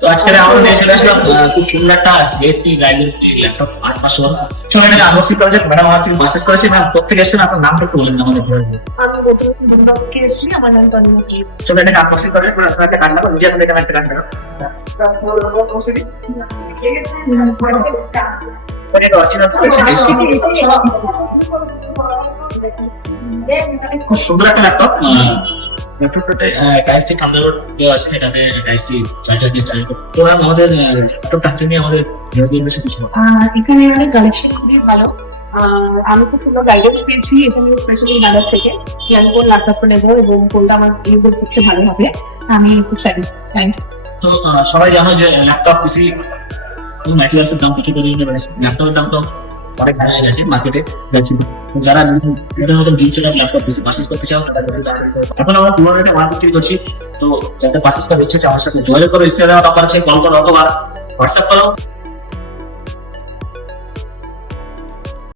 তো আজকে আমরা নিয়ে চলে আসলাম খুব সুন্দর একটা এসপি রাইজেন 3 ল্যাপটপ 8500 সবাই এটা আনবক্সিং করেছে। ম্যাডাম আমার থেকে মেসেজ করেছে, ম্যাম প্রত্যেক এসেছেন, আপনার নামটা একটু বলেন আমাদের ঘুরে আমি প্রথমে দুর্গা থেকে এসেছি, আমার নাম তন্ময় শীল। সবাই এটা আনবক্সিং করেছে। আপনারা একটা কান্না করুন, নিজে আপনাদের একটা কান্না করুন। এটা অরিজিনাল স্পেশাল এসপি, খুব সুন্দর একটা ল্যাপটপ। ল্যাপটপটাতে টাইপ সি থান্ডারবোল্ট দেওয়া আছে, এটাতে টাইপ সি চার্জার দিয়ে চার্জ করতে। তো ম্যাম আমাদের ল্যাপটপটা নিয়ে আমাদের বেশি কিছু না। এখানে অনেক কালেকশন খুবই ভালো। আমি খুব সুন্দর গাইডেন্স পেয়েছি এখানে স্পেশালি দাদার থেকে যে আমি কোন ল্যাপটপটা নেবো এবং কোনটা আমার ইউজের পক্ষে ভালো হবে। আমি খুব স্যাটিসফাইড। তো সবাই জানো যে ল্যাপটপ পিসি ম্যাটেরিয়ালসের দাম প্রচুর পরিমাণে বেড়েছে। ল্যাপটপের দাম তো অনেক ভালো হয়ে গেছে মার্কেটে গেছে। যারা নতুন ডিজিটাল ল্যাপটপ পিসি পারচেজ করতে চাও এখন আমরা পুরো রেটে মাল বিক্রি করছি। তো যাতে পারচেজ করা হচ্ছে আমার সাথে যোগাযোগ করো, স্ক্রিনে দেওয়া নাম্বার আছে, কল করো অথবা হোয়াটসঅ্যাপ করো।